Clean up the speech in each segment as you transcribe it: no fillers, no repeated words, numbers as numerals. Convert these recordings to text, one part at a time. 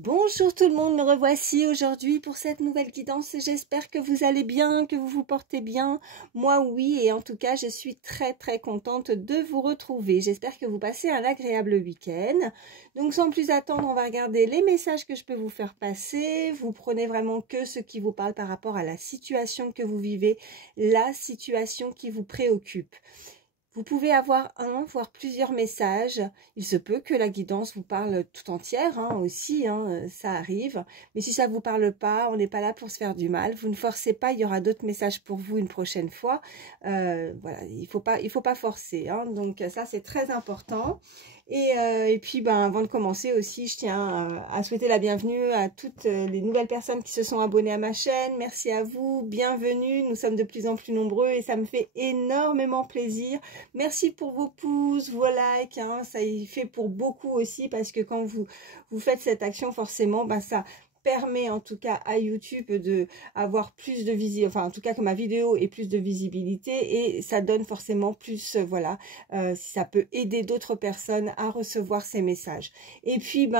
Bonjour tout le monde, me revoici aujourd'hui pour cette nouvelle guidance. J'espère que vous allez bien, que vous vous portez bien. Moi oui, et en tout cas je suis très contente de vous retrouver. J'espère que vous passez un agréable week-end. Donc sans plus attendre, on va regarder les messages que je peux vous faire passer. Vous prenez vraiment que ce qui vous parle par rapport à la situation que vous vivez, la situation qui vous préoccupe. Vous pouvez avoir un, voire plusieurs messages. Il se peut que la guidance vous parle tout entière aussi, ça arrive. Mais si ça ne vous parle pas, on n'est pas là pour se faire du mal. Vous ne forcez pas, il y aura d'autres messages pour vous une prochaine fois. Voilà, il faut pas forcer. Donc ça, c'est très important. Et puis, avant de commencer aussi, je tiens à souhaiter la bienvenue à toutes les nouvelles personnes qui se sont abonnées à ma chaîne. Merci à vous, bienvenue. Nous sommes de plus en plus nombreux et ça me fait énormément plaisir. Merci pour vos pouces, vos likes, ça y fait pour beaucoup aussi parce que quand vous faites cette action, forcément, ça permet en tout cas à YouTube de avoir plus de visibilité, enfin en tout cas que ma vidéo ait plus de visibilité et ça donne forcément plus, voilà, si ça peut aider d'autres personnes à recevoir ces messages. Et puis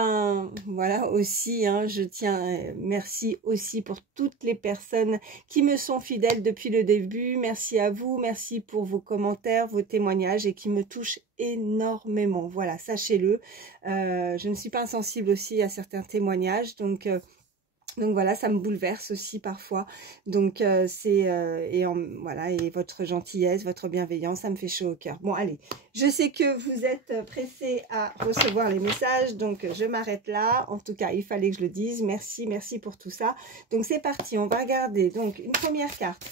voilà aussi, je tiens, merci aussi pour toutes les personnes qui me sont fidèles depuis le début. Merci à vous, merci pour vos commentaires, vos témoignages et qui me touchent énormément. Voilà, sachez-le. Je ne suis pas insensible aussi à certains témoignages, donc voilà, ça me bouleverse aussi parfois. Donc voilà, et votre gentillesse, votre bienveillance, ça me fait chaud au cœur. Bon, allez, je sais que vous êtes pressés à recevoir les messages, donc je m'arrête là. En tout cas, il fallait que je le dise. Merci pour tout ça. Donc c'est parti, on va regarder donc une première carte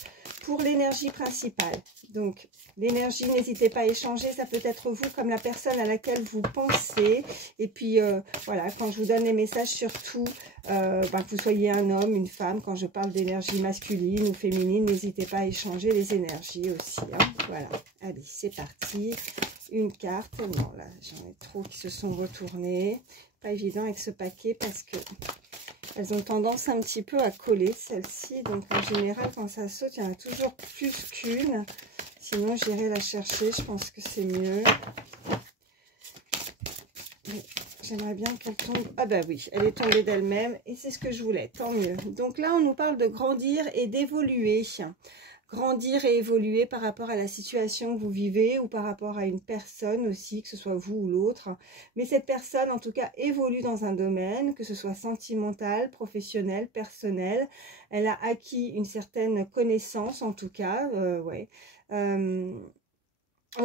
pour l'énergie principale. Donc l'énergie, n'hésitez pas à échanger, ça peut être vous comme la personne à laquelle vous pensez. Et puis voilà, quand je vous donne les messages, surtout que vous soyez un homme, une femme, quand je parle d'énergie masculine ou féminine, n'hésitez pas à échanger les énergies aussi. Voilà, allez, c'est parti. Une carte, non là, j'en ai trop qui se sont retournées. Pas évident avec ce paquet parce que elles ont tendance un petit peu à coller, celle-ci. Donc, en général, quand ça saute, il y en a toujours plus qu'une. Sinon, j'irai la chercher. Je pense que c'est mieux. J'aimerais bien qu'elle tombe. Ah bah oui, elle est tombée d'elle-même. Et c'est ce que je voulais. Tant mieux. Donc là, on nous parle de grandir et d'évoluer. Grandir et évoluer par rapport à la situation que vous vivez ou par rapport à une personne aussi, que ce soit vous ou l'autre. Mais cette personne, en tout cas, évolue dans un domaine, que ce soit sentimental, professionnel, personnel. Elle a acquis une certaine connaissance, en tout cas. On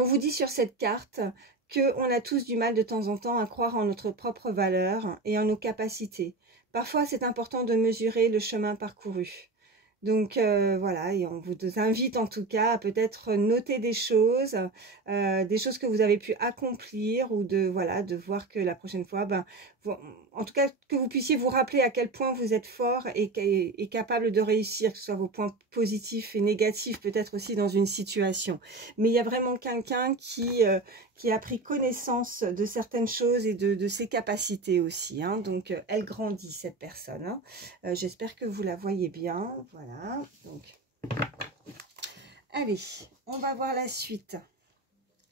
vous dit sur cette carte qu'on a tous du mal de temps en temps à croire en notre propre valeur et en nos capacités. Parfois, c'est important de mesurer le chemin parcouru. Donc voilà, et on vous invite en tout cas à peut-être noter des choses que vous avez pu accomplir ou de voir que la prochaine fois, en tout cas que vous puissiez vous rappeler à quel point vous êtes fort et capable de réussir, que ce soit vos points positifs et négatifs peut-être aussi dans une situation. Mais il y a vraiment quelqu'un qui a pris connaissance de certaines choses et de ses capacités aussi. Donc elle grandit cette personne. J'espère que vous la voyez bien. Voilà, donc allez, on va voir la suite.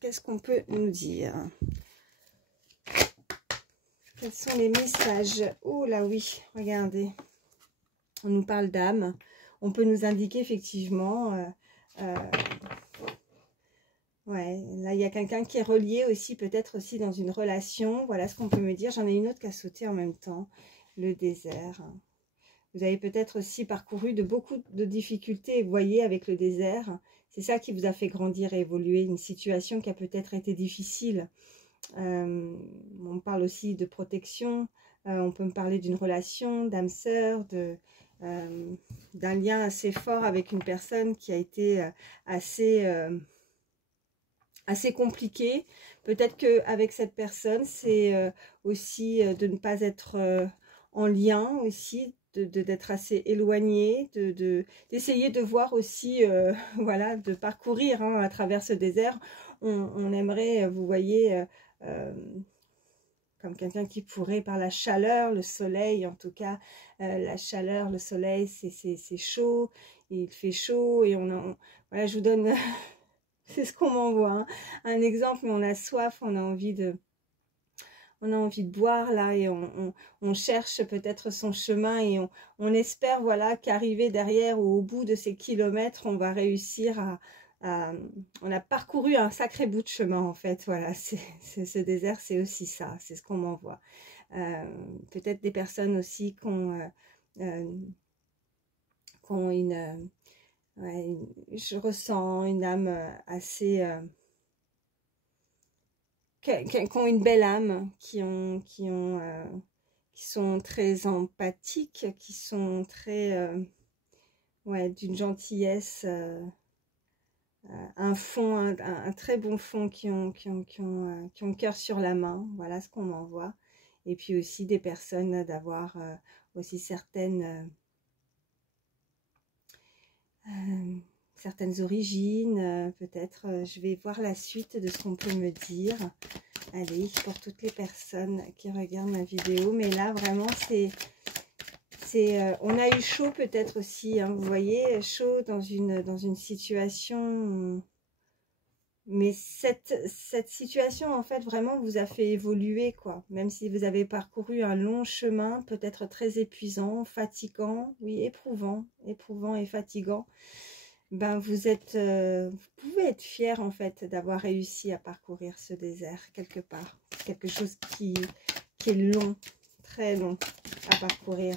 Qu'est-ce qu'on peut nous dire? Quels sont les messages? Oh là oui, regardez. On nous parle d'âme. On peut nous indiquer effectivement... ouais, là il y a quelqu'un qui est relié aussi, peut-être aussi dans une relation. Voilà ce qu'on peut me dire. J'en ai une autre qui a sauté en même temps. Le désert. Vous avez peut-être aussi parcouru beaucoup de difficultés, vous voyez, avec le désert. C'est ça qui vous a fait grandir et évoluer. Une situation qui a peut-être été difficile. On parle aussi de protection. On peut me parler d'une relation, d'âme sœur, d'un lien assez fort avec une personne qui a été assez compliqué. Peut-être qu'avec cette personne, c'est aussi de ne pas être en lien aussi, d'être assez éloigné, d'essayer de voir aussi, voilà, de parcourir à travers ce désert. On aimerait, vous voyez, comme quelqu'un qui pourrait, par la chaleur, le soleil, en tout cas, la chaleur, le soleil, c'est chaud, il fait chaud, et voilà, je vous donne... c'est ce qu'on m'envoie, un exemple, mais on a soif, on a envie de on a envie de boire là et on cherche peut-être son chemin et on espère voilà qu'arriver derrière ou au bout de ces kilomètres, on va réussir on a parcouru un sacré bout de chemin en fait. Voilà, ce désert, c'est aussi ça, c'est ce qu'on m'envoie. Peut-être des personnes aussi qui ont je ressens une âme assez qui ont une belle âme, qui sont très empathiques, qui sont très d'une gentillesse, un fond, un très bon fond, qui ont le cœur sur la main. Voilà ce qu'on m'envoie. Et puis aussi des personnes d'avoir aussi certaines origines, peut-être. Je vais voir la suite de ce qu'on peut me dire. Allez, pour toutes les personnes qui regardent ma vidéo. Mais là, vraiment, on a eu chaud peut-être aussi. Hein, vous voyez, chaud dans une situation. Mais cette situation, en fait, vraiment vous a fait évoluer, quoi. Même si vous avez parcouru un long chemin, peut-être très épuisant, fatigant, oui, éprouvant et fatigant. Ben, vous pouvez être fier, en fait, d'avoir réussi à parcourir ce désert, quelque part. Quelque chose qui est long, très long à parcourir.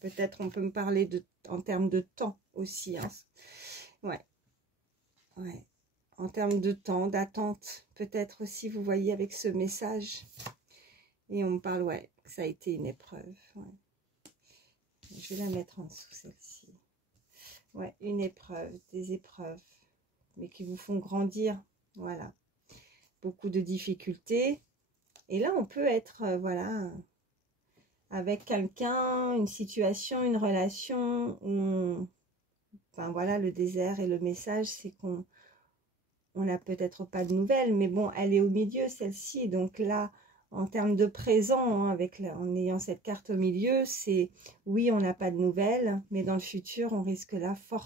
Peut-être on peut me parler en termes de temps aussi. Hein. Ouais. En termes de temps, d'attente, peut-être aussi, vous voyez, avec ce message. Et on me parle, ouais, que ça a été une épreuve. Ouais. Je vais la mettre en dessous, celle-ci. Ouais, une épreuve, des épreuves, mais qui vous font grandir. Voilà. Beaucoup de difficultés. Et là, on peut être, voilà, avec quelqu'un, une situation, une relation où, enfin, voilà, le désert et le message, c'est qu'on n'a peut-être pas de nouvelles, mais bon, elle est au milieu, celle-ci. Donc là, en termes de présent, hein, en ayant cette carte au milieu, c'est oui, on n'a pas de nouvelles, mais dans le futur, on risque la oh,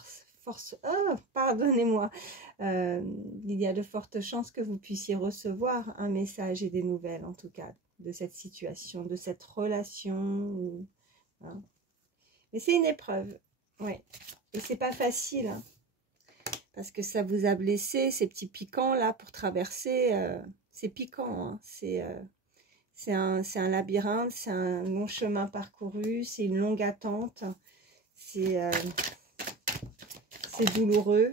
pardonnez-moi. Il y a de fortes chances que vous puissiez recevoir un message et des nouvelles, en tout cas, de cette situation, de cette relation. Hein. Mais c'est une épreuve, ouais. Et c'est pas facile, hein. Parce que ça vous a blessé, ces petits piquants là pour traverser, c'est piquant, hein. C'est un labyrinthe, c'est un long chemin parcouru, c'est une longue attente, c'est douloureux.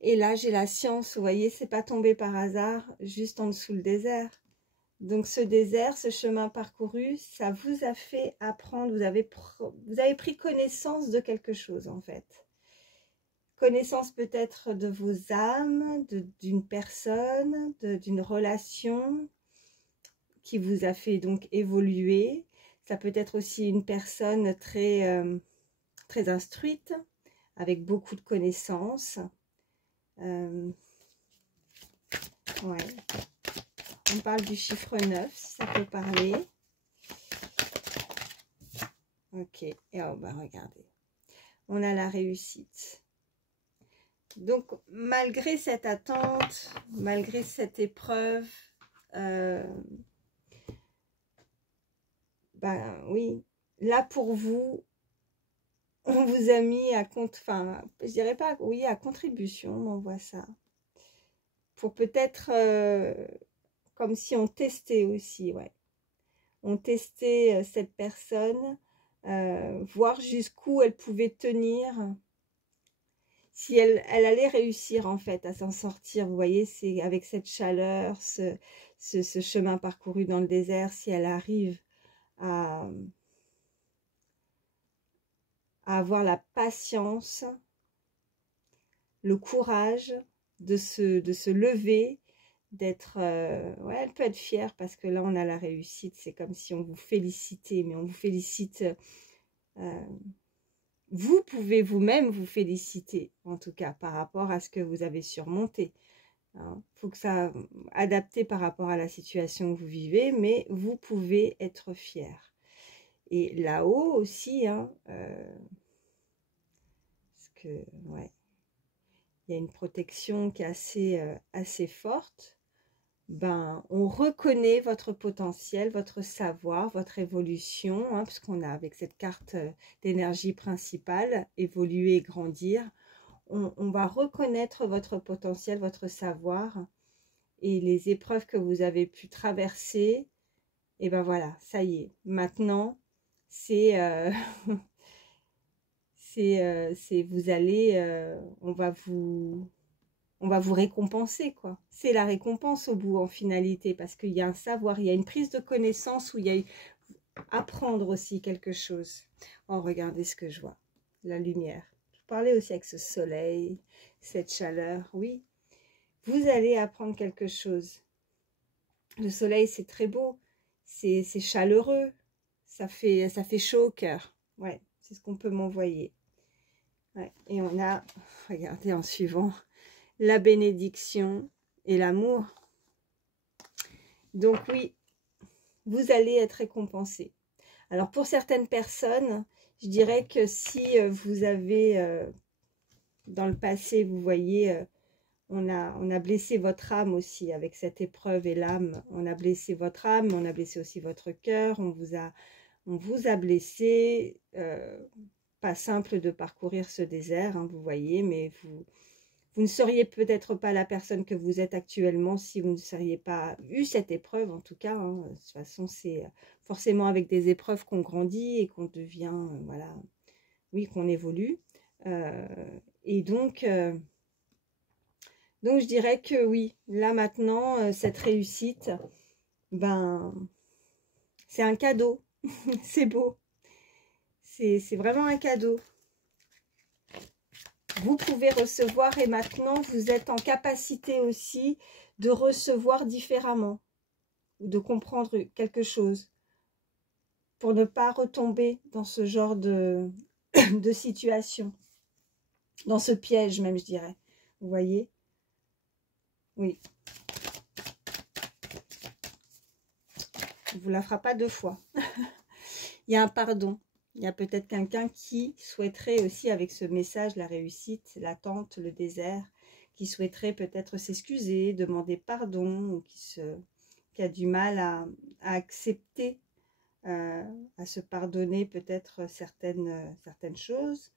Et là j'ai la science, vous voyez, c'est pas tombé par hasard, juste en dessous le désert. Donc ce désert, ce chemin parcouru, ça vous a fait apprendre, vous avez pris connaissance de quelque chose en fait. Connaissance peut-être de vos âmes, d'une personne, d'une relation qui vous a fait donc évoluer. Ça peut être aussi une personne très, très instruite, avec beaucoup de connaissances. Ouais. On parle du chiffre 9, si ça peut parler. Ok, et on va regarder. On a la réussite. Donc, malgré cette attente, malgré cette épreuve, ben oui, là pour vous, on vous a mis enfin, je dirais pas, oui, à contribution, on voit ça. Pour peut-être, comme si on testait aussi, ouais. On testait cette personne, voir jusqu'où elle pouvait tenir, si elle allait réussir en fait à s'en sortir. Vous voyez, c'est avec cette chaleur, ce chemin parcouru dans le désert, si elle arrive à avoir la patience, le courage de se lever, d'être, ouais, elle peut être fière parce que là on a la réussite, c'est comme si on vous félicitait, mais on vous félicite, vous pouvez vous-même vous féliciter, en tout cas par rapport à ce que vous avez surmonté. Il faut que ça adapté par rapport à la situation que vous vivez, mais vous pouvez être fier. Et là-haut aussi, hein, parce que, ouais, il y a une protection qui est assez forte. ben, on reconnaît votre potentiel, votre savoir, votre évolution, hein, puisqu'on a avec cette carte d'énergie principale, évoluer et grandir. On va reconnaître votre potentiel, votre savoir et les épreuves que vous avez pu traverser. Et ben voilà, ça y est. Maintenant, c'est vous allez, on va vous récompenser, quoi. C'est la récompense au bout, en finalité, parce qu'il y a un savoir, il y a une prise de connaissance où il y a apprendre aussi quelque chose. Oh, regardez ce que je vois, la lumière. Je parlais aussi avec ce soleil, cette chaleur, oui. Vous allez apprendre quelque chose. Le soleil, c'est très beau, c'est chaleureux, ça fait chaud au cœur. Ouais, c'est ce qu'on peut m'envoyer. Ouais. Et on a, regardez en suivant, la bénédiction et l'amour. Donc oui, vous allez être récompensé. Alors pour certaines personnes, je dirais que si vous avez, dans le passé, vous voyez, on a blessé votre âme aussi avec cette épreuve et l'âme. On a blessé votre âme, on a blessé aussi votre cœur, on vous a blessé. Pas simple de parcourir ce désert, hein, vous voyez, mais vous ne seriez peut-être pas la personne que vous êtes actuellement si vous ne seriez pas eu cette épreuve, en tout cas. Hein. De toute façon, c'est forcément avec des épreuves qu'on grandit et qu'on devient, voilà, oui, qu'on évolue. Et donc je dirais que oui, là maintenant, cette réussite, ben, c'est un cadeau. C'est beau. C'est vraiment un cadeau. Vous pouvez recevoir et maintenant vous êtes en capacité aussi de recevoir différemment, de comprendre quelque chose pour ne pas retomber dans ce genre de situation, dans ce piège même, je dirais. Vous voyez? Oui. On ne vous la fera pas deux fois. Il y a un pardon. Il y a peut-être quelqu'un qui souhaiterait aussi, avec ce message, la réussite, l'attente, le désert, qui souhaiterait peut-être s'excuser, demander pardon, ou qui a du mal à accepter, à se pardonner peut-être certaines choses.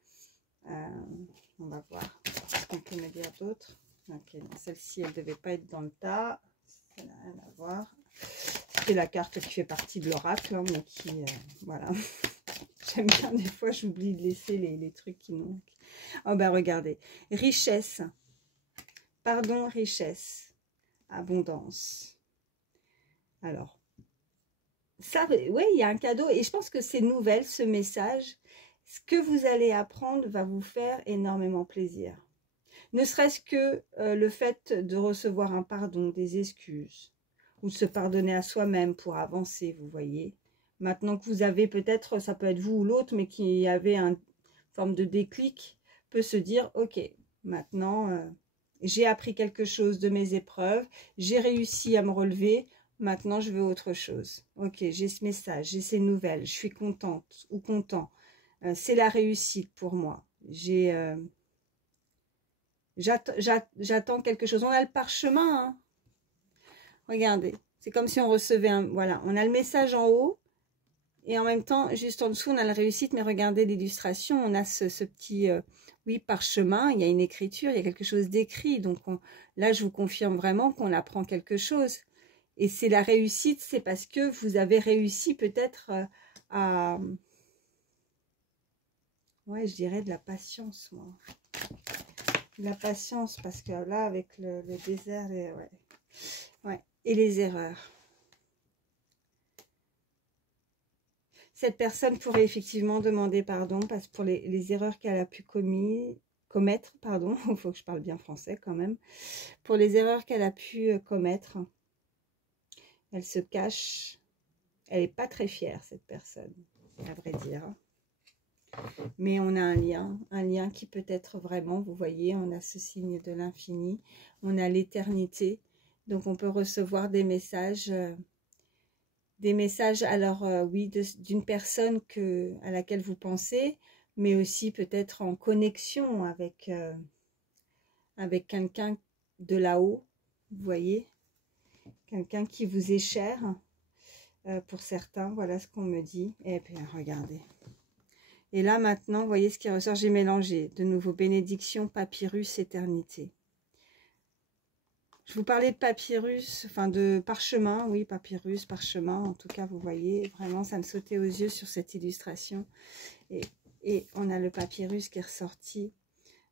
On va voir ce qu'on peut me dire d'autre. Ok, celle-ci, elle ne devait pas être dans le tas. Ça n'a rien à voir. C'est la carte qui fait partie de l'oracle, hein, mais qui, voilà. J'aime bien, des fois, j'oublie de laisser les trucs qui manquent. Oh, ben, regardez. Richesse. Pardon, richesse. Abondance. Alors, ça, oui, il y a un cadeau. Et je pense que c'est nouvelle, ce message. Ce que vous allez apprendre va vous faire énormément plaisir. Ne serait-ce que le fait de recevoir un pardon, des excuses, ou de se pardonner à soi-même pour avancer, vous voyez. Maintenant que vous avez peut-être, ça peut être vous ou l'autre, mais qui avait une forme de déclic, peut se dire, ok, maintenant, j'ai appris quelque chose de mes épreuves, j'ai réussi à me relever, maintenant je veux autre chose. Ok, j'ai ce message, j'ai ces nouvelles, je suis contente ou content. C'est la réussite pour moi. J'attends quelque chose. On a le parchemin, hein. Regardez, c'est comme si on recevait un... Voilà, on a le message en haut. Et en même temps, juste en dessous, on a la réussite. Mais regardez l'illustration, on a ce petit... oui, parchemin, il y a une écriture, il y a quelque chose d'écrit. Donc là, je vous confirme vraiment qu'on apprend quelque chose. Et c'est la réussite, c'est parce que vous avez réussi peut-être à... Ouais, je dirais de la patience, moi. De la patience, parce que là, avec le désert, ouais. Et les erreurs. Cette personne pourrait effectivement demander pardon parce que pour les erreurs qu'elle a pu commettre, pardon, il faut que je parle bien français quand même, pour les erreurs qu'elle a pu commettre, elle se cache, elle n'est pas très fière, cette personne, à vrai dire. Mais on a un lien qui peut être vraiment, vous voyez, on a ce signe de l'infini, on a l'éternité, donc on peut recevoir des messages alors oui, d'une personne à laquelle vous pensez, mais aussi peut-être en connexion avec quelqu'un de là-haut, vous voyez. quelqu'un qui vous est cher. Pour certains, voilà ce qu'on me dit. Et puis, regardez. Et là, maintenant, vous voyez ce qui ressort. J'ai mélangé de nouveau bénédiction, papyrus, éternité. Je vous parlais de papyrus, enfin de parchemin, oui, papyrus, parchemin. En tout cas, vous voyez, vraiment, ça me sautait aux yeux sur cette illustration. Et on a le papyrus qui est ressorti.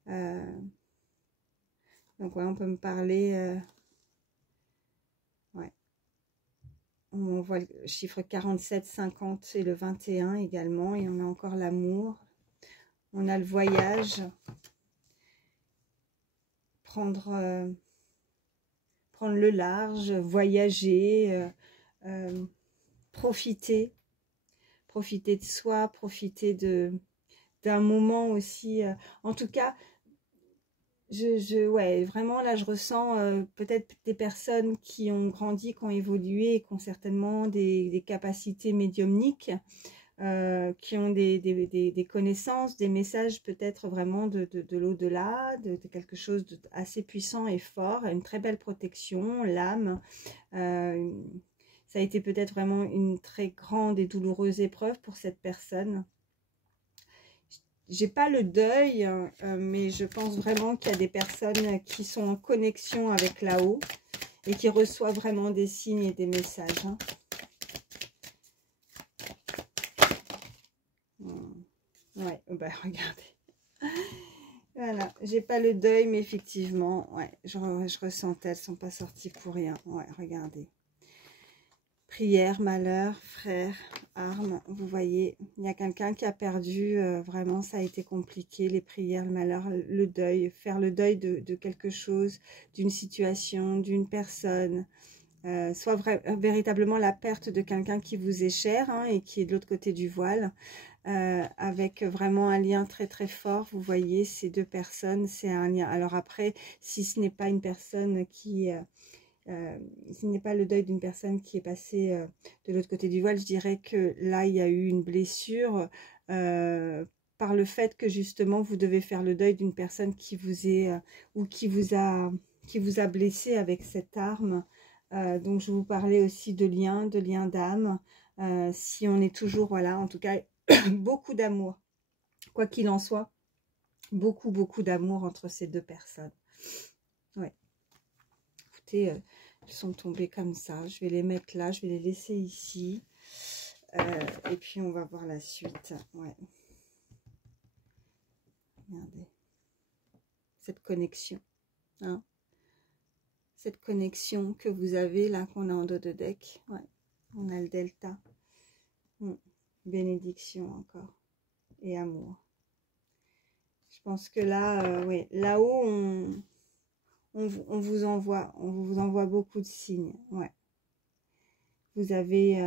Donc, ouais, on peut me parler... ouais. On voit le chiffre 47, 50 et le 21 également. Et on a encore l'amour. On a le voyage. Prendre le large, voyager, profiter de soi, profiter d'un moment aussi. En tout cas, ouais, vraiment là, je ressens peut-être des personnes qui ont grandi, qui ont évolué et qui ont certainement des capacités médiumniques, qui ont des connaissances, des messages peut-être vraiment de l'au-delà, de quelque chose d'assez puissant et fort, une très belle protection, l'âme. Ça a été peut-être vraiment une très grande et douloureuse épreuve pour cette personne. J'ai pas le deuil, mais je pense vraiment qu'il y a des personnes qui sont en connexion avec là-haut et qui reçoivent vraiment des signes et des messages. Hein. Ouais, bah regardez. Voilà, j'ai pas le deuil, mais effectivement, ouais, je ressentais, elles sont pas sorties pour rien. Ouais, regardez. Prière, malheur, frère, arme, vous voyez, il y a quelqu'un qui a perdu, vraiment, ça a été compliqué, les prières, le malheur, le deuil, faire le deuil de quelque chose, d'une situation, d'une personne, soit véritablement la perte de quelqu'un qui vous est cher hein, et qui est de l'autre côté du voile, avec vraiment un lien très très fort, vous voyez, ces deux personnes, c'est un lien. Alors après, si ce n'est pas une personne qui... ce n'est pas le deuil d'une personne qui est passée de l'autre côté du voile, je dirais que là, il y a eu une blessure par le fait que justement, vous devez faire le deuil d'une personne qui vous est ou qui vous a blessé avec cette arme. Donc, je vous parlais aussi de lien d'âme. Si on est toujours, voilà, en tout cas, beaucoup d'amour. Quoi qu'il en soit, beaucoup d'amour entre ces deux personnes. Ouais. Écoutez, elles sont tombées comme ça. Je vais les mettre là, je vais les laisser ici. Et puis, on va voir la suite. Ouais. Regardez. Cette connexion. Hein. Cette connexion que vous avez là, qu'on a en dos de deck. Ouais. On a le delta. Bénédiction encore. Et amour. Je pense que là, oui, là-haut, on vous envoie beaucoup de signes. Ouais. Vous avez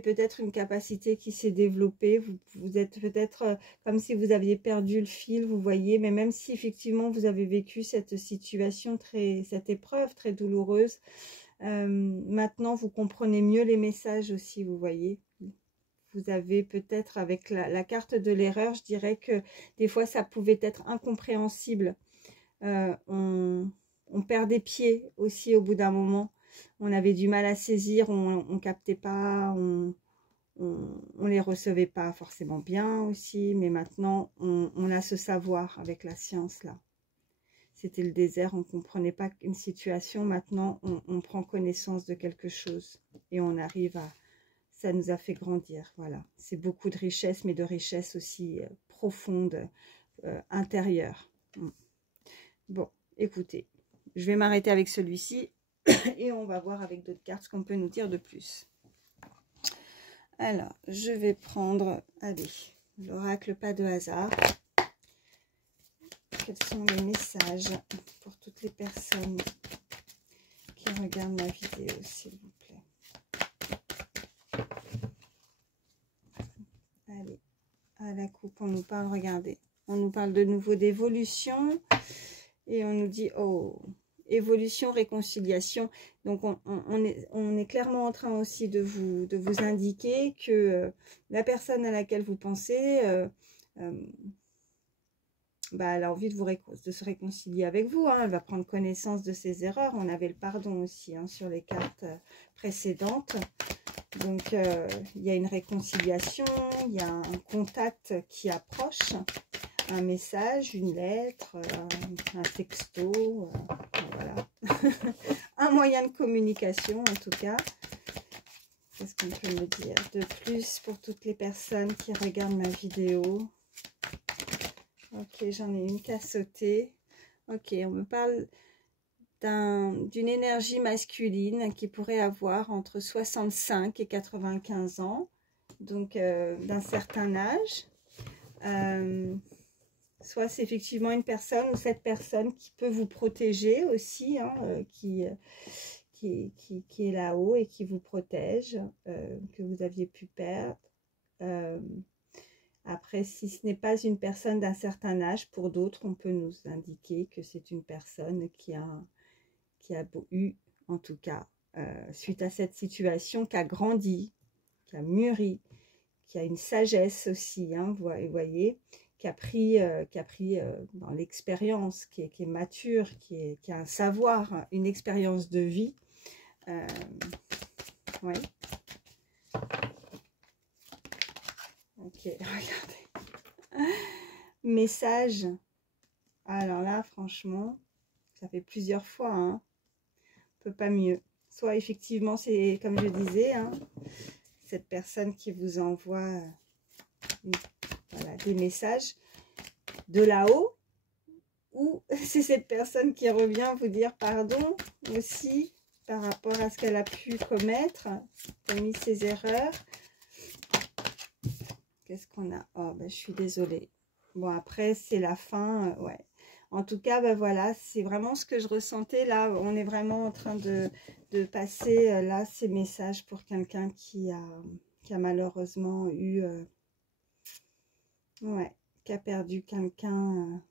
peut-être une capacité qui s'est développée. Vous êtes peut-être comme si vous aviez perdu le fil, vous voyez. Mais même si effectivement vous avez vécu cette situation, cette épreuve très douloureuse, maintenant vous comprenez mieux les messages aussi, vous voyez. Vous avez peut-être avec la carte de l'erreur, je dirais que des fois ça pouvait être incompréhensible. On perd des pieds aussi au bout d'un moment. On avait du mal à saisir, on captait pas, on les recevait pas forcément bien aussi. Mais maintenant, on a ce savoir avec la science là. C'était le désert, on ne comprenait pas une situation. Maintenant, on prend connaissance de quelque chose et on arrive à... Ça nous a fait grandir, voilà. C'est beaucoup de richesse, mais de richesse aussi profonde, intérieure. Bon, écoutez, je vais m'arrêter avec celui-ci et on va voir avec d'autres cartes ce qu'on peut nous dire de plus. Alors, je vais prendre, allez, l'oracle pas de hasard. Quels sont les messages pour toutes les personnes qui regardent ma vidéo, s'il vous plaît? Allez, à la coupe, on nous parle, regardez, on nous parle de nouveau d'évolution et on nous dit, oh, évolution, réconciliation. Donc, on est clairement en train aussi de vous indiquer que la personne à laquelle vous pensez bah, elle a envie de se réconcilier avec vous, hein. Elle va prendre connaissance de ses erreurs. On avait le pardon aussi, hein, sur les cartes précédentes. Donc, il y a une réconciliation, il y a un contact qui approche, un message, une lettre, un texto, voilà. Un moyen de communication en tout cas. Qu'est-ce qu'on peut me dire de plus pour toutes les personnes qui regardent ma vidéo? Ok, j'en ai une qui a sauté. Ok, on me parle d'une énergie masculine qui pourrait avoir entre 65 et 95 ans, donc d'un certain âge. Soit c'est effectivement une personne ou cette personne qui peut vous protéger aussi, hein, qui est là-haut et qui vous protège, que vous aviez pu perdre. Après, si ce n'est pas une personne d'un certain âge, pour d'autres, on peut nous indiquer que c'est une personne qui a eu, en tout cas, suite à cette situation, qui a grandi, qui a mûri, qui a une sagesse aussi, hein, vous voyez, qui a pris dans l'expérience, qui est mature, qui a un savoir, une expérience de vie. Oui. Ok, regardez. Message. Alors là, franchement, ça fait plusieurs fois, hein. On peut pas mieux. Soit effectivement, c'est comme je disais, hein, cette personne qui vous envoie voilà, des messages de là-haut, ou c'est cette personne qui revient vous dire pardon aussi par rapport à ce qu'elle a pu commis ses erreurs. Qu'est-ce qu'on a? Oh, ben, je suis désolée. Bon, après, c'est la fin, ouais. En tout cas, ben voilà, c'est vraiment ce que je ressentais. Là, on est vraiment en train de passer là ces messages pour quelqu'un qui a malheureusement eu... ouais, qui a perdu quelqu'un.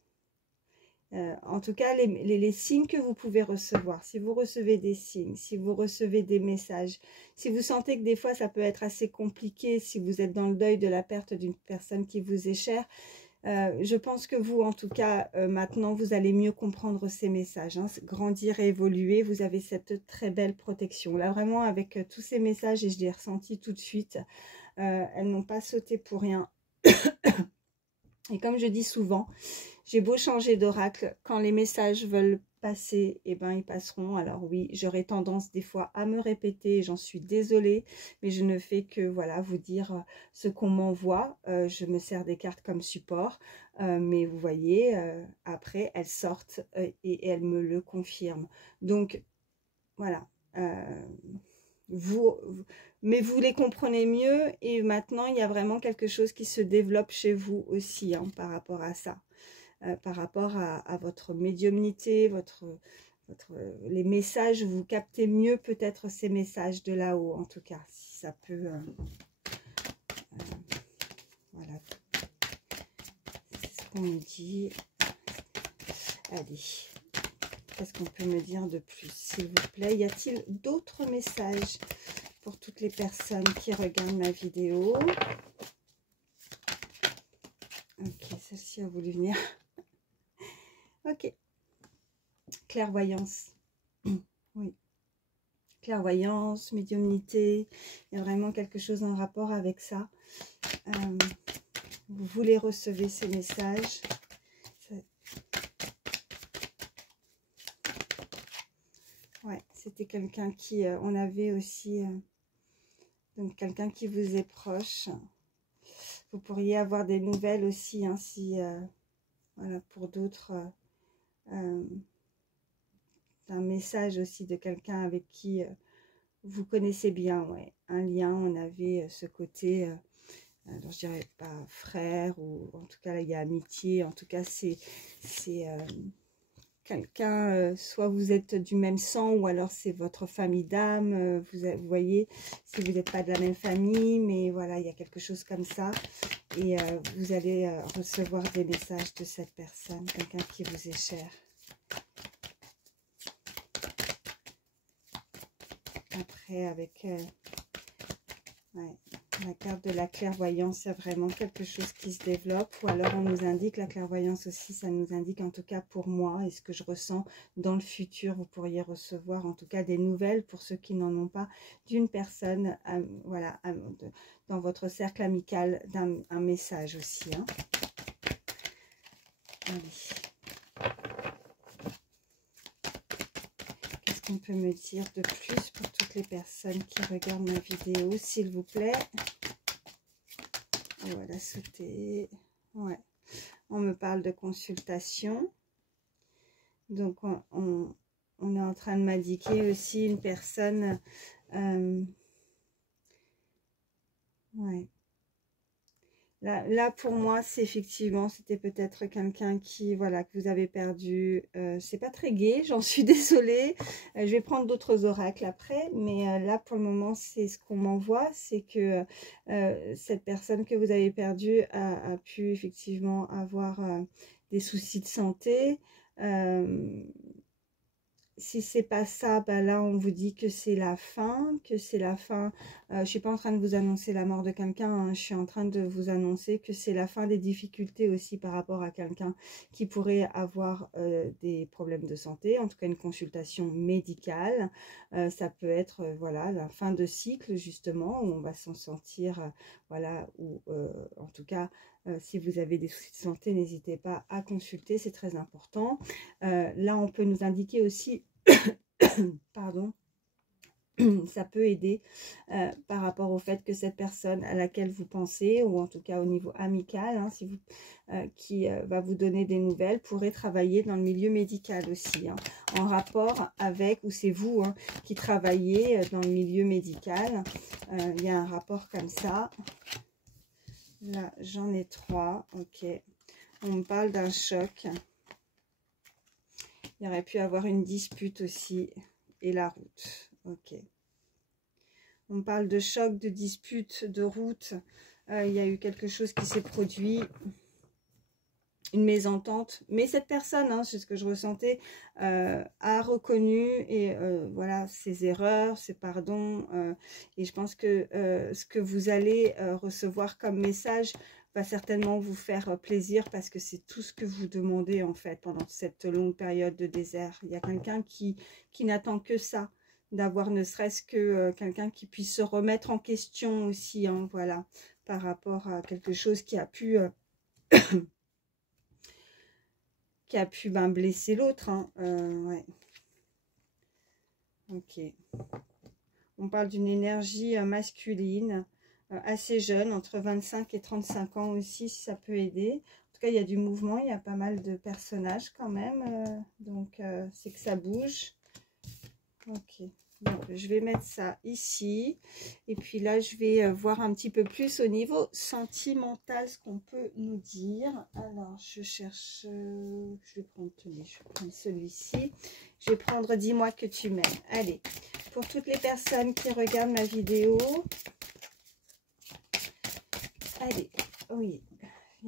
En tout cas, les signes que vous pouvez recevoir, si vous recevez des signes, si vous recevez des messages, si vous sentez que des fois ça peut être assez compliqué, si vous êtes dans le deuil de la perte d'une personne qui vous est chère, je pense que vous, en tout cas, maintenant, vous allez mieux comprendre ces messages, hein, grandir et évoluer. Vous avez cette très belle protection. Là, vraiment, avec tous ces messages, et je l'ai ressenti tout de suite, elles n'ont pas sauté pour rien. Et comme je dis souvent, j'ai beau changer d'oracle, quand les messages veulent passer, eh ben, ils passeront. Alors oui, j'aurais tendance des fois à me répéter, j'en suis désolée, mais je ne fais que voilà vous dire ce qu'on m'envoie. Je me sers des cartes comme support, mais vous voyez, après, elles sortent et elles me le confirment. Donc, voilà. Mais vous les comprenez mieux et maintenant il y a vraiment quelque chose qui se développe chez vous aussi, hein, par rapport à ça, par rapport à votre médiumnité, les messages, vous captez mieux peut-être ces messages de là-haut, en tout cas, si ça peut, voilà, c'est ce qu'on me dit. Allez. Qu'est-ce qu'on peut me dire de plus, s'il vous plaît? Y a-t-il d'autres messages pour toutes les personnes qui regardent ma vidéo? Ok, celle-ci a voulu venir. Ok. Clairvoyance. Oui. Clairvoyance, médiumnité. Il y a vraiment quelque chose en rapport avec ça. Vous voulez recevoir ces messages. Ouais, c'était quelqu'un qui, on avait aussi, donc quelqu'un qui vous est proche. Vous pourriez avoir des nouvelles aussi, hein, si, voilà, pour d'autres, un message aussi de quelqu'un avec qui vous connaissez bien, ouais, un lien. On avait ce côté, alors je dirais pas frère, ou en tout cas là il y a amitié, en tout cas c'est quelqu'un, soit vous êtes du même sang, ou alors c'est votre famille d'âme, vous voyez, si vous n'êtes pas de la même famille, mais voilà, il y a quelque chose comme ça, et vous allez recevoir des messages de cette personne, quelqu'un qui vous est cher. Après, avec ouais, La carte de la clairvoyance, il y a vraiment quelque chose qui se développe. Ou alors on nous indique, la clairvoyance aussi, ça nous indique en tout cas pour moi et ce que je ressens dans le futur. Vous pourriez recevoir en tout cas des nouvelles pour ceux qui n'en ont pas d'une personne, voilà, dans votre cercle amical, un message aussi. Hein. Allez. Qu'est-ce qu'on peut me dire de plus pour toutes les personnes qui regardent ma vidéo, s'il vous plaît? Voilà, sauter. Ouais. On me parle de consultation. Donc, on est en train de m'indiquer aussi une personne. Ouais. Là, pour moi, c'est effectivement, c'était peut-être quelqu'un qui, voilà, que vous avez perdu. C'est pas très gai, j'en suis désolée. Je vais prendre d'autres oracles après, mais là, pour le moment, c'est ce qu'on m'envoie, c'est que cette personne que vous avez perdue a pu effectivement avoir des soucis de santé. Si c'est pas ça, bah là on vous dit que c'est la fin, je suis pas en train de vous annoncer la mort de quelqu'un, hein, je suis en train de vous annoncer que c'est la fin des difficultés aussi par rapport à quelqu'un qui pourrait avoir des problèmes de santé, en tout cas une consultation médicale. Ça peut être voilà, la fin de cycle justement, où on va s'en sentir, voilà, ou en tout cas si vous avez des soucis de santé, n'hésitez pas à consulter, c'est très important. Là, on peut nous indiquer aussi, pardon, ça peut aider par rapport au fait que cette personne à laquelle vous pensez, ou en tout cas au niveau amical, hein, si vous, qui va vous donner des nouvelles, pourrait travailler dans le milieu médical aussi, hein, en rapport avec, ou c'est vous hein, qui travaillez dans le milieu médical. Il y a un rapport comme ça. Là, j'en ai 3, ok. On me parle d'un choc. Il y aurait pu avoir une dispute aussi. Et la route, ok. On me parle de choc, de dispute, de route. Il y a eu quelque chose qui s'est produit. Une mésentente. Mais cette personne, hein, c'est ce que je ressentais, a reconnu et voilà ses erreurs, ses pardons. Et je pense que ce que vous allez recevoir comme message va certainement vous faire plaisir parce que c'est tout ce que vous demandez en fait pendant cette longue période de désert. Il y a quelqu'un qui n'attend que ça, d'avoir ne serait-ce que quelqu'un qui puisse se remettre en question aussi, hein, voilà, par rapport à quelque chose qui a pu... ben, blesser l'autre. Hein. Ouais. Ok. On parle d'une énergie masculine, assez jeune, entre 25 et 35 ans aussi, si ça peut aider. En tout cas, il y a du mouvement, il y a pas mal de personnages quand même. Donc, c'est que ça bouge. Ok. Donc, je vais mettre ça ici. Et puis là, je vais voir un petit peu plus au niveau sentimental ce qu'on peut nous dire. Alors, je cherche... je vais prendre, tenez, je vais prendre celui-ci. Je vais prendre Dis-moi que tu m'aimes. Allez, pour toutes les personnes qui regardent ma vidéo. Allez, oui.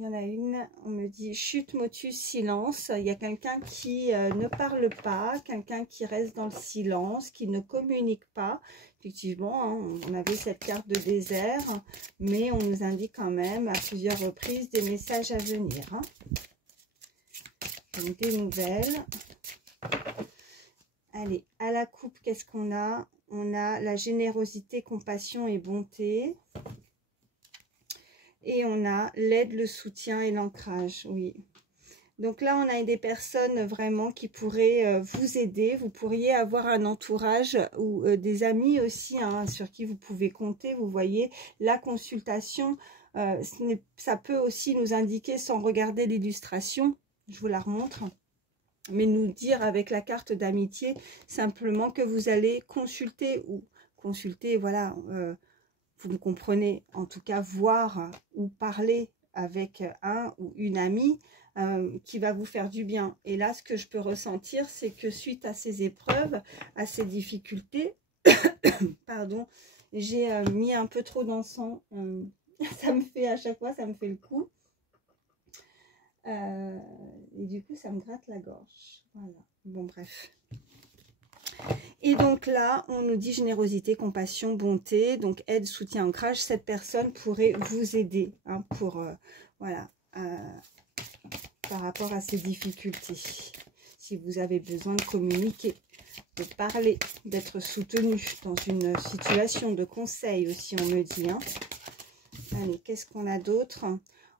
Il y en a une, on me dit chute, motus, silence. Il y a quelqu'un qui ne parle pas, quelqu'un qui reste dans le silence, qui ne communique pas. Effectivement, hein, on avait cette carte de désert, mais on nous indique quand même à plusieurs reprises des messages à venir. Hein. Donc des nouvelles. Allez, à la coupe, qu'est-ce qu'on a? On a la générosité, compassion et bonté. Et on a l'aide, le soutien et l'ancrage, oui. Donc là, on a des personnes vraiment qui pourraient vous aider. Vous pourriez avoir un entourage ou des amis aussi hein, sur qui vous pouvez compter. Vous voyez, la consultation, ça peut aussi nous indiquer sans regarder l'illustration. Je vous la remontre. Mais nous dire avec la carte d'amitié simplement que vous allez consulter ou consulter, voilà... vous me comprenez, en tout cas voir ou parler avec un ou une amie qui va vous faire du bien. Et là, ce que je peux ressentir, c'est que suite à ces épreuves, à ces difficultés, pardon, j'ai mis un peu trop d'encens. Ça me fait à chaque fois, ça me fait le coup. Et du coup, ça me gratte la gorge. Voilà. Bon, bref. Et donc là, on nous dit générosité, compassion, bonté, donc aide, soutien, ancrage. Cette personne pourrait vous aider hein, pour, voilà, par rapport à ces difficultés. Si vous avez besoin de communiquer, de parler, d'être soutenu dans une situation de conseil aussi, on me dit. Hein. Allez, qu'est-ce qu'on a d'autre?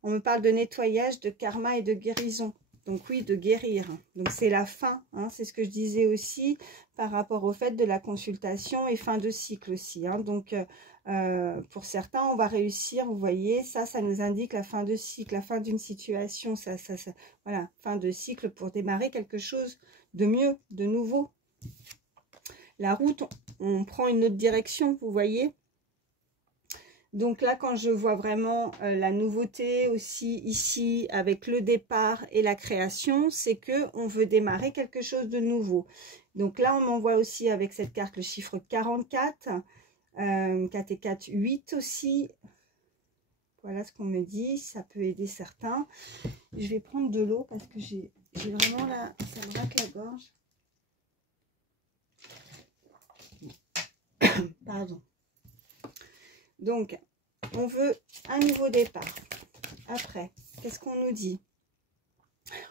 On me parle de nettoyage, de karma et de guérison. Donc oui, de guérir. Donc c'est la fin, hein, c'est ce que je disais aussi par rapport au fait de la consultation et fin de cycle aussi. Hein. Donc pour certains, on va réussir, vous voyez, ça nous indique la fin de cycle, la fin d'une situation. Voilà, fin de cycle pour démarrer quelque chose de mieux, de nouveau. La route, on prend une autre direction, vous voyez. Donc là, quand je vois vraiment la nouveauté aussi ici avec le départ et la création, c'est que on veut démarrer quelque chose de nouveau. Donc là, on m'envoie aussi avec cette carte le chiffre 44, 4 et 4, 8 aussi. Voilà ce qu'on me dit, ça peut aider certains. Je vais prendre de l'eau parce que j'ai vraiment là, ça me racle la gorge. Pardon. Donc, on veut un nouveau départ. Après, qu'est-ce qu'on nous dit?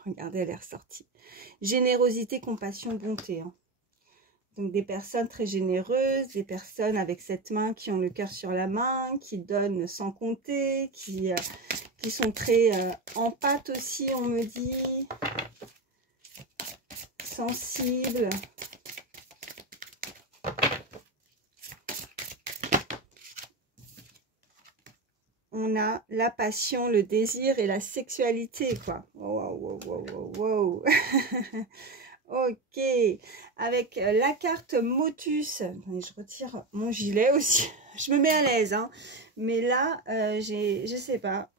Regardez, elle est ressortie. Générosité, compassion, bonté. Hein. Donc, des personnes très généreuses, des personnes avec cette main qui ont le cœur sur la main, qui donnent sans compter, qui sont très empathes aussi, on me dit. Sensibles. On a la passion, le désir et la sexualité, quoi. Wow, wow, wow, wow, wow. Ok. Avec la carte Motus. Je retire mon gilet aussi. Je me mets à l'aise, hein. Mais là, je sais pas.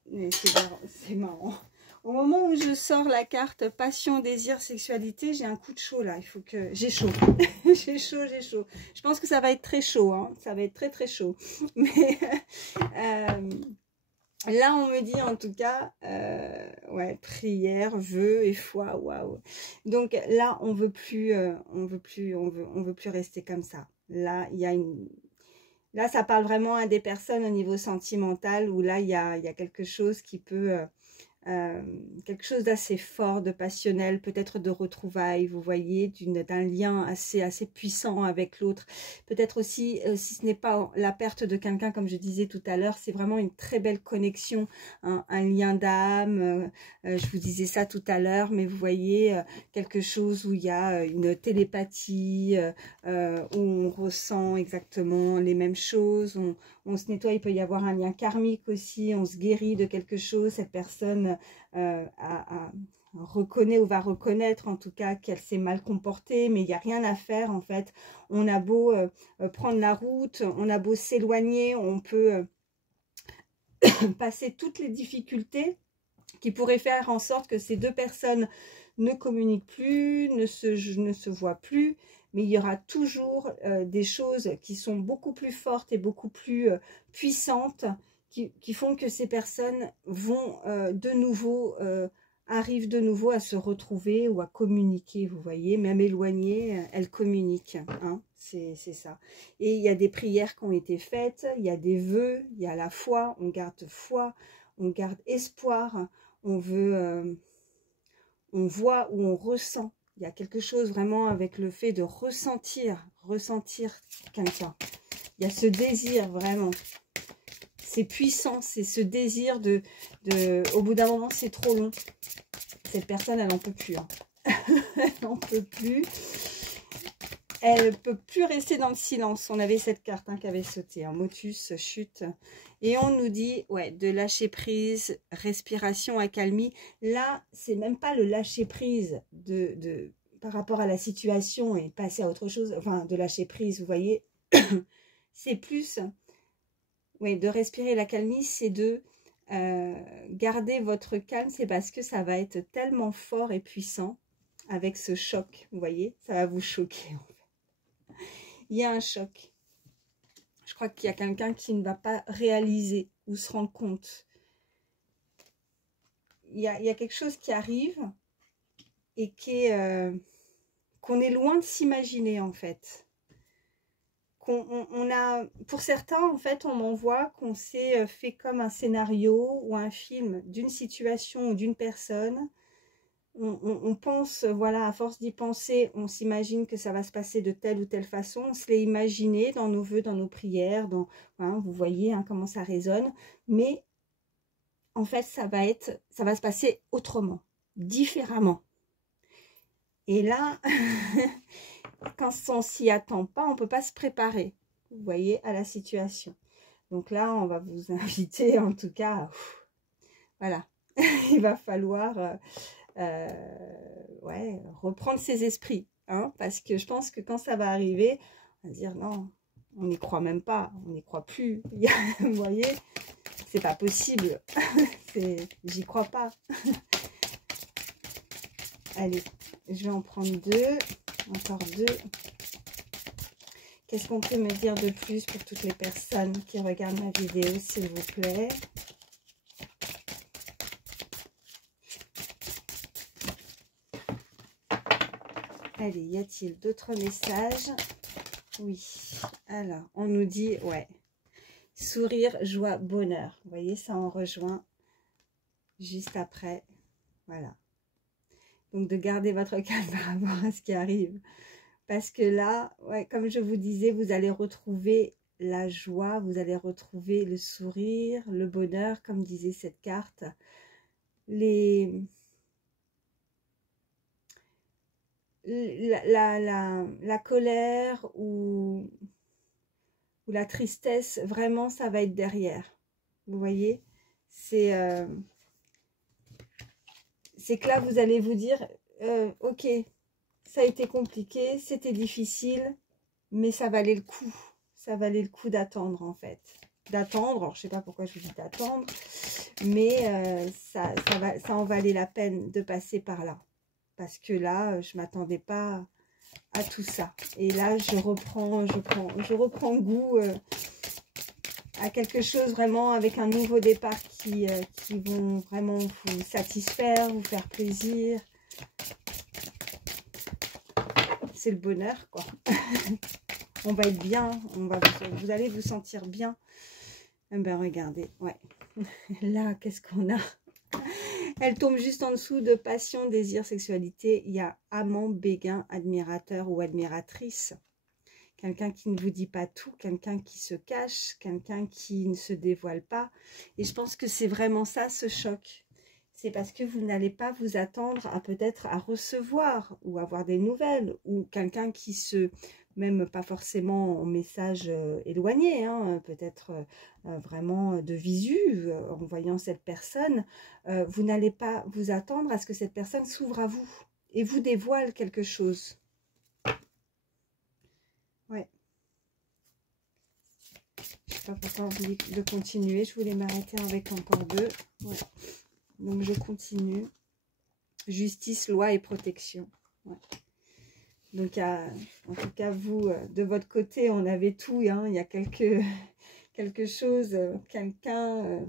C'est marrant. Au moment où je sors la carte passion, désir, sexualité, j'ai un coup de chaud là. Il faut que... J'ai chaud. J'ai chaud, j'ai chaud. Je pense que ça va être très chaud, hein. Ça va être très, très chaud. Mais... là, on me dit en tout cas, ouais, prière, vœux et foi, waouh. Donc là, on veut plus rester comme ça. Là, il y a là, ça parle vraiment à des personnes au niveau sentimental où là, il y a quelque chose qui peut, quelque chose d'assez fort, de passionnel, peut-être de retrouvailles, vous voyez, d'un lien assez puissant avec l'autre. Peut-être aussi, si ce n'est pas la perte de quelqu'un, comme je disais tout à l'heure, c'est vraiment une très belle connexion, hein, un lien d'âme. Je vous disais ça tout à l'heure, mais vous voyez, quelque chose où il y a une télépathie, où on ressent exactement les mêmes choses, on se nettoie, il peut y avoir un lien karmique aussi, on se guérit de quelque chose, cette personne reconnaît ou va reconnaître en tout cas qu'elle s'est mal comportée, mais il n'y a rien à faire en fait. On a beau prendre la route, on a beau s'éloigner, on peut passer toutes les difficultés qui pourraient faire en sorte que ces deux personnes ne communiquent plus, ne se voient plus, mais il y aura toujours des choses qui sont beaucoup plus fortes et beaucoup plus puissantes qui font que ces personnes vont arrivent de nouveau à se retrouver ou à communiquer, vous voyez, même éloignées, elles communiquent, hein, c'est ça. Et il y a des prières qui ont été faites, il y a des vœux, il y a la foi, on garde espoir, on veut, on voit ou on ressent. Il y a quelque chose vraiment avec le fait de ressentir quelqu'un. Il y a ce désir vraiment. C'est puissant, c'est ce désir au bout d'un moment, c'est trop long. Cette personne, elle n'en peut plus. Hein. Elle n'en peut plus. Elle ne peut plus rester dans le silence. On avait cette carte hein, qui avait sauté. Hein. Motus, chute. Et on nous dit, ouais, de lâcher prise, respiration, accalmie. Là, c'est même pas le lâcher prise par rapport à la situation et passer à autre chose. Enfin, de lâcher prise, vous voyez. C'est plus, ouais, de respirer l'accalmie, c'est de garder votre calme. C'est parce que ça va être tellement fort et puissant avec ce choc. Vous voyez, ça va vous choquer. En fait. Il y a un choc. Je crois qu'il y a quelqu'un qui ne va pas réaliser ou se rendre compte. Il y a quelque chose qui arrive et qu'on est loin de s'imaginer en fait. on a, pour certains, en fait, on m'envoie qu'on s'est fait comme un scénario ou un film d'une situation ou d'une personne. On pense, voilà, à force d'y penser, on s'imagine que ça va se passer de telle ou telle façon. On se l'est imaginé dans nos vœux, dans nos prières, hein, vous voyez hein, comment ça résonne. Mais en fait, ça va se passer autrement, différemment. Et là, quand on s'y attend pas, on peut pas se préparer, vous voyez, à la situation. Donc là, on va vous inviter, en tout cas, voilà, il va falloir ouais, reprendre ses esprits, hein, parce que je pense que quand ça va arriver, on va dire non, on n'y croit même pas, on n'y croit plus, vous voyez, c'est pas possible, j'y crois pas. Allez, je vais en prendre deux, encore deux. Qu'est-ce qu'on peut me dire de plus pour toutes les personnes qui regardent ma vidéo, s'il vous plaît? Allez, y a-t-il d'autres messages? Oui. Alors, on nous dit, ouais, sourire, joie, bonheur. Vous voyez, ça en rejoint juste après. Voilà. Donc, de garder votre calme par rapport à ce qui arrive. Parce que là, ouais, comme je vous disais, vous allez retrouver la joie, vous allez retrouver le sourire, le bonheur, comme disait cette carte. La colère ou la tristesse, vraiment, ça va être derrière. Vous voyez, c'est que là, vous allez vous dire, ok, ça a été compliqué, c'était difficile, mais ça valait le coup. Ça valait le coup d'attendre, en fait. D'attendre, alors je sais pas pourquoi je vous dis d'attendre, mais ça en valait la peine de passer par là. Parce que là, je ne m'attendais pas à tout ça. Et là, je reprends goût à quelque chose vraiment avec un nouveau départ qui vont vraiment vous satisfaire, vous faire plaisir. C'est le bonheur, quoi. On va être bien, vous allez vous sentir bien. Eh ben, regardez, ouais. Là, qu'est-ce qu'on a? Elle tombe juste en dessous de passion, désir, sexualité. Il y a amant, béguin, admirateur ou admiratrice. Quelqu'un qui ne vous dit pas tout, quelqu'un qui se cache, quelqu'un qui ne se dévoile pas. Et je pense que c'est vraiment ça, ce choc. C'est parce que vous n'allez pas vous attendre à peut-être à recevoir ou avoir des nouvelles. Ou quelqu'un qui se... même pas forcément en message éloigné, hein, peut-être vraiment de visu, en voyant cette personne, vous n'allez pas vous attendre à ce que cette personne s'ouvre à vous et vous dévoile quelque chose. Ouais. Je ne sais pas pourquoi on dit de continuer, je voulais m'arrêter avec encore deux. Ouais. Donc je continue. Justice, loi et protection. Ouais. Donc, en tout cas, vous, de votre côté, on avait tout. Hein, il y a quelque chose, quelqu'un,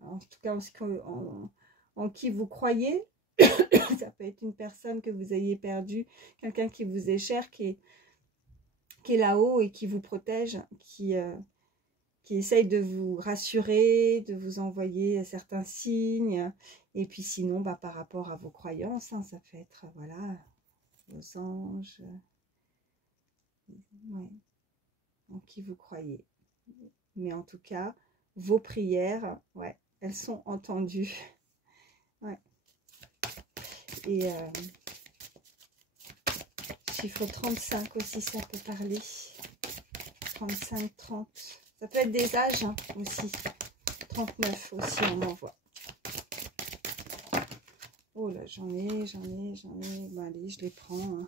en tout cas, en qui vous croyez. Ça peut être une personne que vous ayez perdue, quelqu'un qui vous est cher, qui est là-haut et qui vous protège, qui essaye de vous rassurer, de vous envoyer certains signes. Et puis sinon, bah, par rapport à vos croyances, hein, ça peut être, voilà... vos anges, ouais, en qui vous croyez. Mais en tout cas, vos prières, ouais, elles sont entendues. Ouais. Et chiffre 35 aussi, ça peut parler. 35, 30. Ça peut être des âges hein, aussi. 39 aussi, on m'envoie. Oh là, j'en ai. Bon, allez, je les prends. Hein.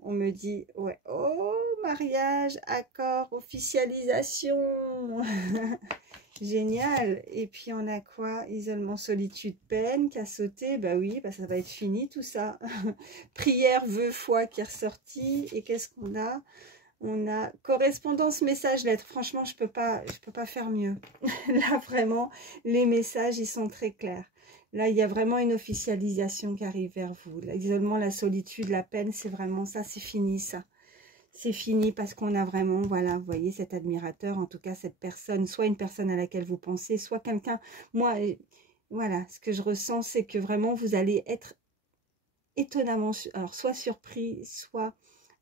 On me dit, ouais, oh, mariage, accord, officialisation. Génial. Et puis, on a quoi? Isolement, solitude, peine, qui a sauté. Bah oui, bah ça va être fini tout ça. Prière, vœu, foi qui est ressorti. Et qu'est-ce qu'on a? On a correspondance, message, lettre. Franchement, je peux pas faire mieux. Là, vraiment, les messages, ils sont très clairs. Là, il y a vraiment une officialisation qui arrive vers vous. L'isolement, la solitude, la peine, c'est vraiment ça, c'est fini ça. c'est fini parce qu'on a vraiment, voilà, vous voyez, cet admirateur, en tout cas cette personne, soit une personne à laquelle vous pensez, soit quelqu'un, moi, voilà, ce que je ressens, c'est que vraiment vous allez être étonnamment, alors soit surpris, soit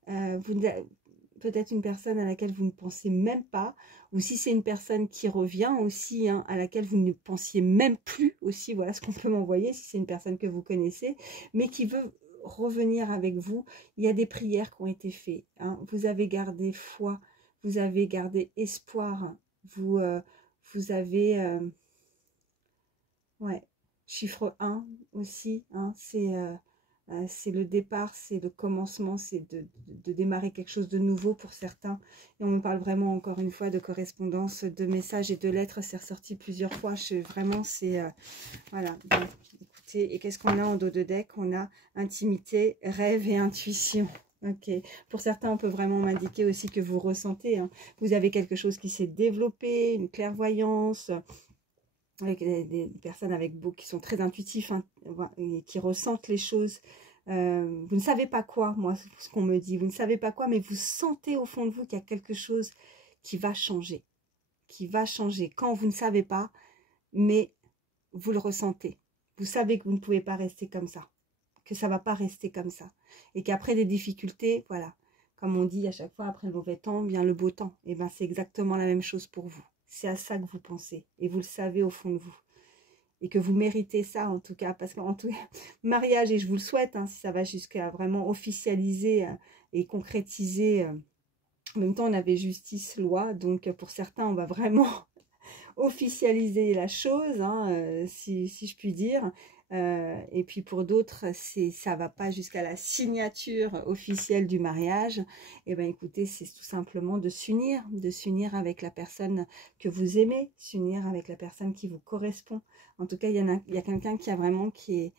peut-être une personne à laquelle vous ne pensez même pas, ou si c'est une personne qui revient aussi, hein, à laquelle vous ne pensiez même plus aussi, voilà ce qu'on peut m'envoyer, si c'est une personne que vous connaissez, mais qui veut revenir avec vous. Il y a des prières qui ont été faites, hein. Vous avez gardé foi, vous avez gardé espoir, vous avez, ouais, chiffre 1 aussi, hein, c'est le départ, c'est le commencement, c'est de démarrer quelque chose de nouveau pour certains. Et on me parle vraiment, encore une fois, de correspondance, de messages et de lettres. C'est ressorti plusieurs fois. Vraiment, c'est... voilà. Bon, écoutez, et qu'est-ce qu'on a en dos de deck? On a intimité, rêve et intuition. Ok. Pour certains, on peut vraiment m'indiquer aussi que vous ressentez, hein. Vous avez quelque chose qui s'est développé, une clairvoyance... avec des personnes avec qui sont très intuitifs, hein, et qui ressentent les choses. Vous ne savez pas quoi, moi, ce qu'on me dit. Vous ne savez pas quoi, mais vous sentez au fond de vous qu'il y a quelque chose qui va changer. Qui va changer. Quand vous ne savez pas, mais vous le ressentez. Vous savez que vous ne pouvez pas rester comme ça. Que ça ne va pas rester comme ça. Et qu'après des difficultés, voilà. Comme on dit à chaque fois, après le mauvais temps, vient le beau temps. Et bien, c'est exactement la même chose pour vous. C'est à ça que vous pensez. Et vous le savez au fond de vous. Et que vous méritez ça, en tout cas. Parce qu'en tout cas, mariage, et je vous le souhaite, hein, si ça va jusqu'à vraiment officialiser et concrétiser. En même temps, on avait justice, loi. Donc, pour certains, on va vraiment officialiser la chose, hein, si je puis dire. Et puis pour d'autres, ça va pas jusqu'à la signature officielle du mariage. Et ben écoutez, c'est tout simplement de s'unir avec la personne que vous aimez, s'unir avec la personne qui vous correspond. En tout cas, il y a quelqu'un qui a vraiment qui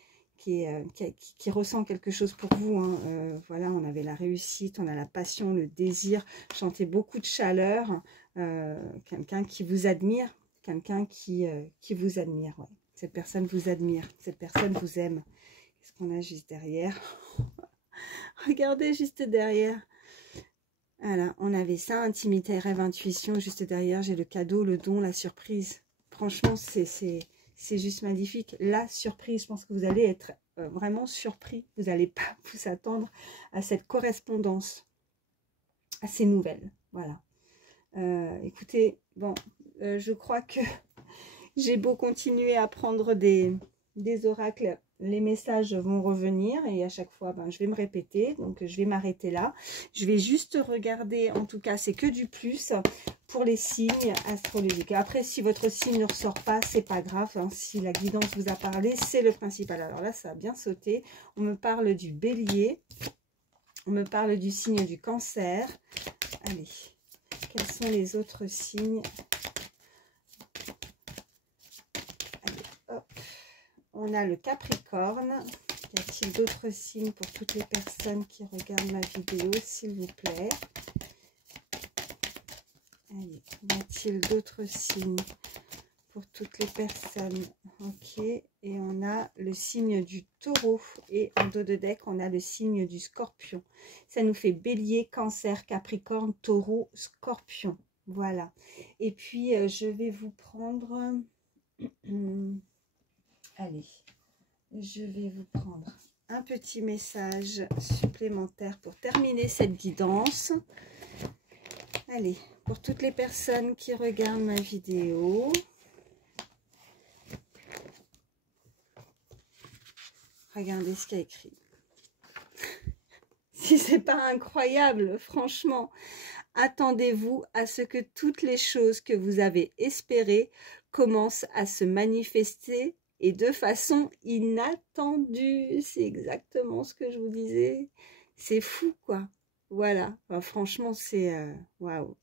ressent quelque chose pour vous, hein. Voilà, on avait la réussite, on a la passion, le désir, chanter beaucoup de chaleur, quelqu'un qui vous admire, quelqu'un qui vous admire, ouais. Cette personne vous admire, cette personne vous aime. Qu'est-ce qu'on a juste derrière? Regardez juste derrière. Voilà, on avait ça, intimité, rêve, intuition. Juste derrière, j'ai le cadeau, le don, la surprise. Franchement, c'est juste magnifique. La surprise, je pense que vous allez être vraiment surpris. Vous n'allez pas vous attendre à cette correspondance, à ces nouvelles. Voilà. Écoutez, bon, je crois que j'ai beau continuer à prendre des oracles, les messages vont revenir et à chaque fois, ben, je vais me répéter. Donc, je vais m'arrêter là. Je vais juste regarder, en tout cas, c'est que du plus pour les signes astrologiques. Après, si votre signe ne ressort pas, c'est pas grave, hein. Si la guidance vous a parlé, c'est le principal. Alors là, ça a bien sauté. On me parle du bélier. On me parle du signe du cancer. Allez, quels sont les autres signes? On a le Capricorne. Y a-t-il d'autres signes pour toutes les personnes qui regardent ma vidéo, s'il vous plaît? Allez, y a-t-il d'autres signes pour toutes les personnes? Ok, et on a le signe du Taureau. Et en dos de deck, on a le signe du Scorpion. Ça nous fait Bélier, Cancer, Capricorne, Taureau, Scorpion. Voilà. Et puis, je vais vous prendre... Allez, je vais vous prendre un petit message supplémentaire pour terminer cette guidance. Allez, pour toutes les personnes qui regardent ma vidéo. Regardez ce qu'il y a écrit. Si c'est pas incroyable, franchement, attendez-vous à ce que toutes les choses que vous avez espérées commencent à se manifester et de façon inattendue. C'est exactement ce que je vous disais. C'est fou, quoi. Voilà. Enfin, franchement, c'est... waouh.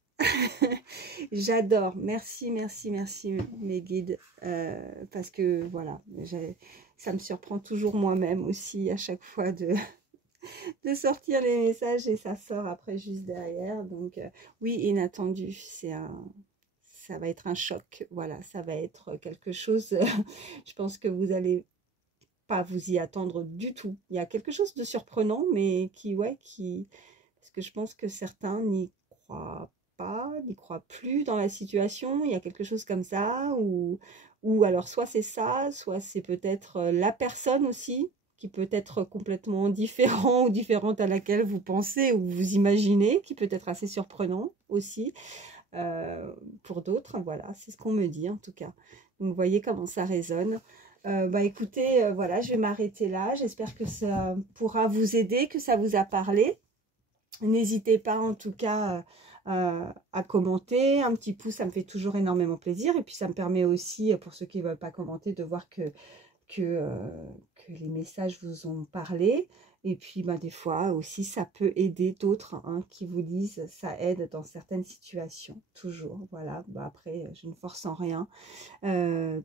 J'adore. Merci, merci, merci, mes guides. Parce que, voilà, ça me surprend toujours moi-même aussi à chaque fois de sortir les messages et ça sort après juste derrière. Donc, oui, inattendu. Ça va être un choc, voilà, ça va être quelque chose, je pense que vous n'allez pas vous y attendre du tout. Il y a quelque chose de surprenant, mais parce que je pense que certains n'y croient pas, n'y croient plus dans la situation. Il y a quelque chose comme ça, ou alors soit c'est ça, soit c'est peut-être la personne aussi, qui peut être complètement différent ou différente à laquelle vous pensez ou vous imaginez, qui peut être assez surprenant aussi pour d'autres. Voilà, c'est ce qu'on me dit en tout cas. Donc vous voyez comment ça résonne. Bah écoutez, voilà, je vais m'arrêter là. J'espère que ça pourra vous aider, que ça vous a parlé. N'hésitez pas en tout cas à commenter. Un petit pouce, ça me fait toujours énormément plaisir. Et puis ça me permet aussi, pour ceux qui ne veulent pas commenter, de voir que les messages vous ont parlé. Et puis des fois aussi ça peut aider d'autres qui vous disent, ça aide dans certaines situations, toujours. Voilà, après je ne force en rien.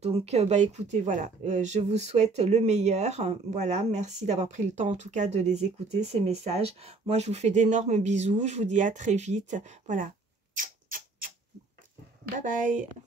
Donc écoutez, voilà, je vous souhaite le meilleur. Voilà, merci d'avoir pris le temps en tout cas de les écouter, ces messages. Moi je vous fais d'énormes bisous, je vous dis à très vite. Voilà, bye bye.